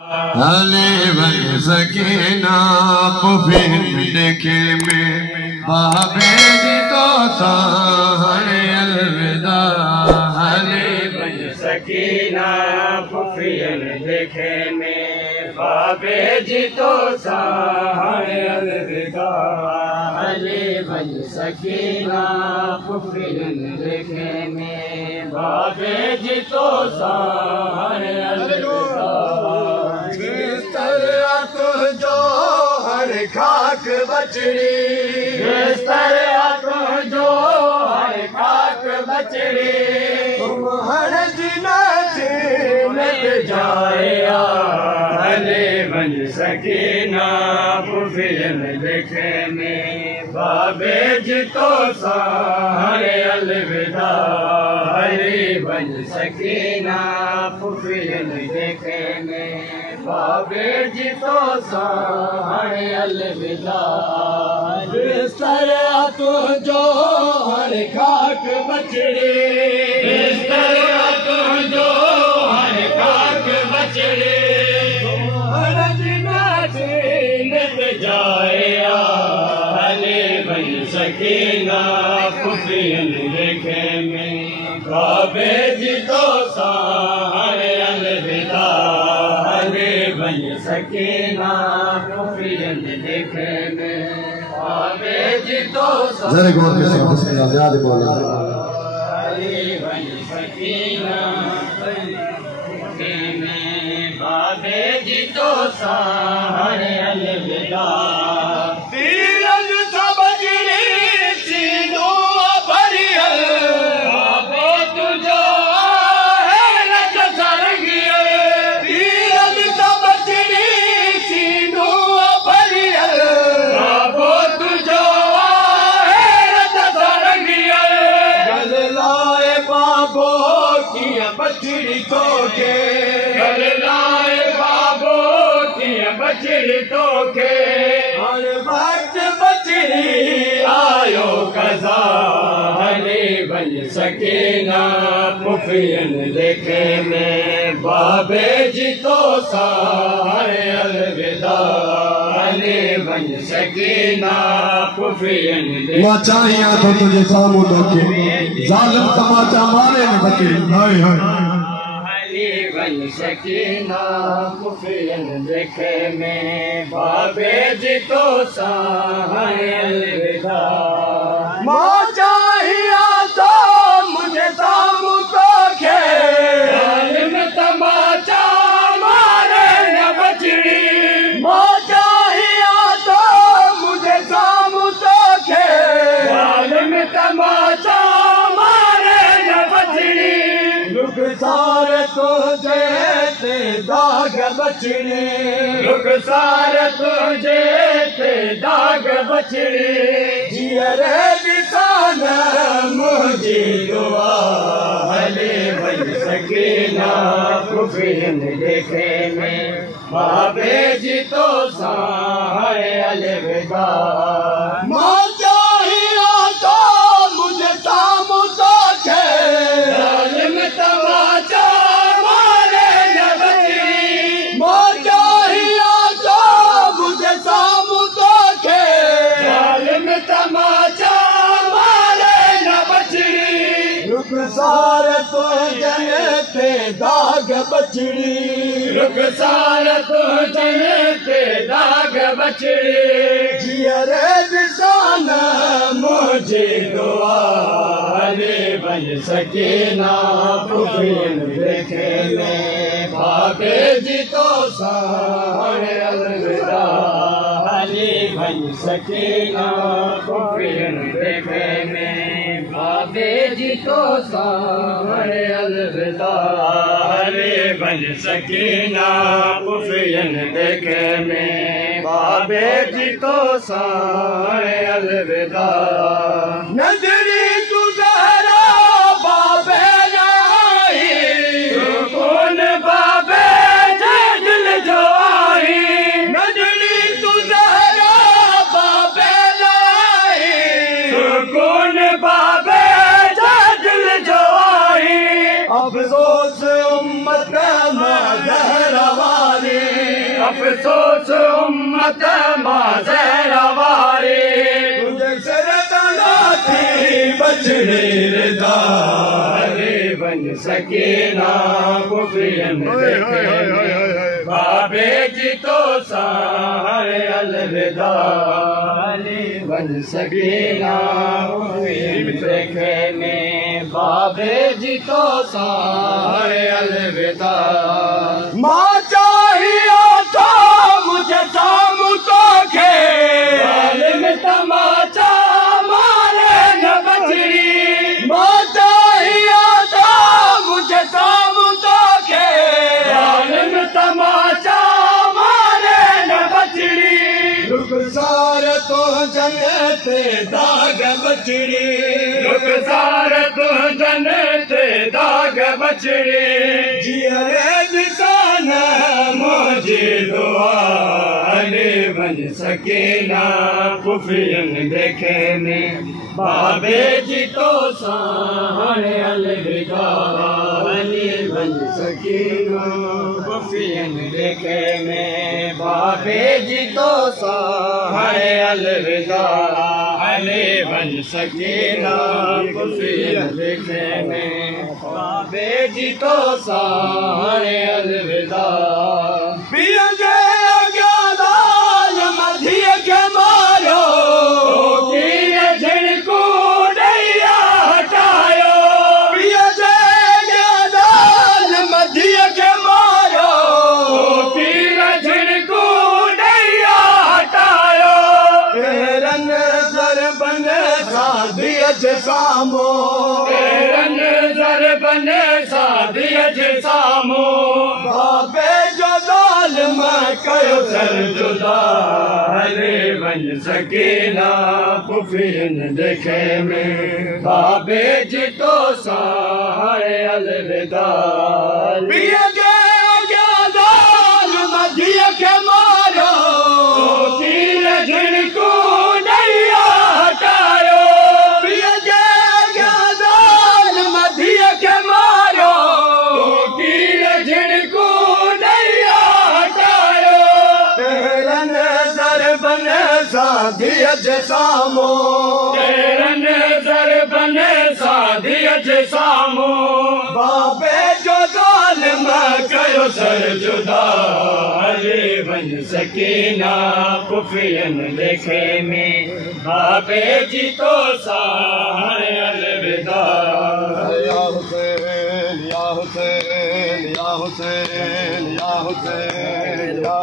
हले वन सकीना पुफिन देखे में बाबे जी तो साहने अलविदा। हले वन सकीना पुफिन देखे में बाबे जी तो साहने अलविदा। हले वन सकीना पुफिन देखे में बाबे जी तो साहने अलविदा। जो हर खाक बचड़ी जो हर खाक बचड़ी तुम हर जिना लग जाया। हले बन सकीना पुफिन देखे में बाबे जी तो साहने अलविदा। हले बन सकीना पुफिन देखे में बाबे जी तो साहने अलविदा। बिस्तर तो जो हर खाक बचड़ी बिस्तर तो जो हर खाक बचड़ी हर जिना लग जाया। हले बन सकीना पुफिन देखे में बाबे जी तो साहने अलविदा। बन सकीना पुफिन देखे में बाबे जी तो जरा गौर के साथ बिस्मिल्लाह याद बोला। हले बन सकीना देखे में बाबे जी तो साहने अलविदा। तीरंग सबजरी सीनों भरियल बाबो तुझो है रज सरगियो। तीरंग सबजरी सीनों भरियल बाबो तुझो है रज सरगियो। गल लाए बाबो की बचड़ी तो के गल लाए बाबो की बचड़ी तो के हर वक्त बचड़ी आयो कज़ा। हले बन सकीना पुफिन देखे में बाबे जी तो साहने अलविदा। हले बन सकीना पुफिन मां चाहिया तो तुझे सामू देखे जालिम तमाचा मारे ने बचड़ी। हाय हाय हले बन सकीना पुफिन देखे में बाबे जी तो साहने अलविदा। मां चाहिया तो मुझे सामू तो खे जालिम तमाचा मारे न बचड़ी। मां चाहिया तो मुझे सामू तो खे जालिम तमाचा मारे न बचड़ी। रुखसार तो जैसे दाग बचड़ी रुखसार तुझे ते दाग बचड़ी। जियरे निशान मुझे दुआ। हले बन सकीना पुफिन देखे में बाबे जी तो साहने अलविदा। मां चाहिया तो मुझे सामू तो खे जालिम तमाचा मारे न बचड़ी। मां चाहिया तो मुझे सामू तो खे जालिम तमाचा मारे न बचड़ी। रुखसार तो जैसे दाग बचड़ी रुखसार तुझे ते दाग बचड़ी। जियरे निशान मुझे दुआ। हले बन सकीना पुफिन देखे में बाबे जी तो साहने अलविदा। हले बन सकीना पुफिन देखे में बाबे जी तो साहने अलविदा। हले बन सकीना पुफिन देखे में बाबे जी तो साहने अलविदा। नजरी गुजारा बाबे जाई सुकून बाबे दिल जो आई। नजरी गुजारा बाबे जाई सुकून बाबे दिल जो आई। अफसोस उम्मत का जहरवानी अफ़सोस उम्मत मां ज़हरा वारी तुझे सरतड़ा थी बचड़े रिदा हले बन सकीना कुफियन बाबे जी तो सारे अलविदा हले बन सकीना कुफियन में बाबे जी तो सारे अलविदा मां चाहिए तो मुझे सामू तो खे जालिम तमाचा मारे न बचड़ी मां चाहिए तो मुझे सामू तो खे जालिम तमाचा मारे न बचड़ी रुखसार तो जन्नत दाग बचड़ी रुखसार तो जन्नत दाग बचड़ी जियरे निशान मुझे दुआ हले बन सकीना कुफियन देखे में बाबे जी तो सारे अलविदा हले बन सकीना कुफियन देखे में बाबे जी तो सारे अलविदा हले बन सकीना कुफियन देखे में बाबे जी तो सारे अलविदा पिया जे अज्ञादान मधिय के मारो पीर झिड़कू दैया हटायो पिया जे अज्ञादान मधिय के मारो पीर झिड़कू दैया हटायो तेरन सर बन साधिय जे सामो तेरन सर बन साधिय जे सामो बाबे जो ज़ालिम कयो सर जुदा हले बन सकीना कुफियन देखे में बाबे जी तो सारे अलविदा पिया के अज्ञादान मधिय के मारो तीर झिड़कू दैया हटायो पिया के अज्ञादान मधिय के मारो तीर झिड़कू दैया हटायो तेरन सर बन साधिय जे सामो तेरन सर बन साधिय जे सामो बाबे जो ज़ालिम कयो सर जुदा हले बन सकीना कुफियन देखे में बाबे जी तो सारे अलविदा या हुसैन या हुसैन या हुसैन या हुसैन या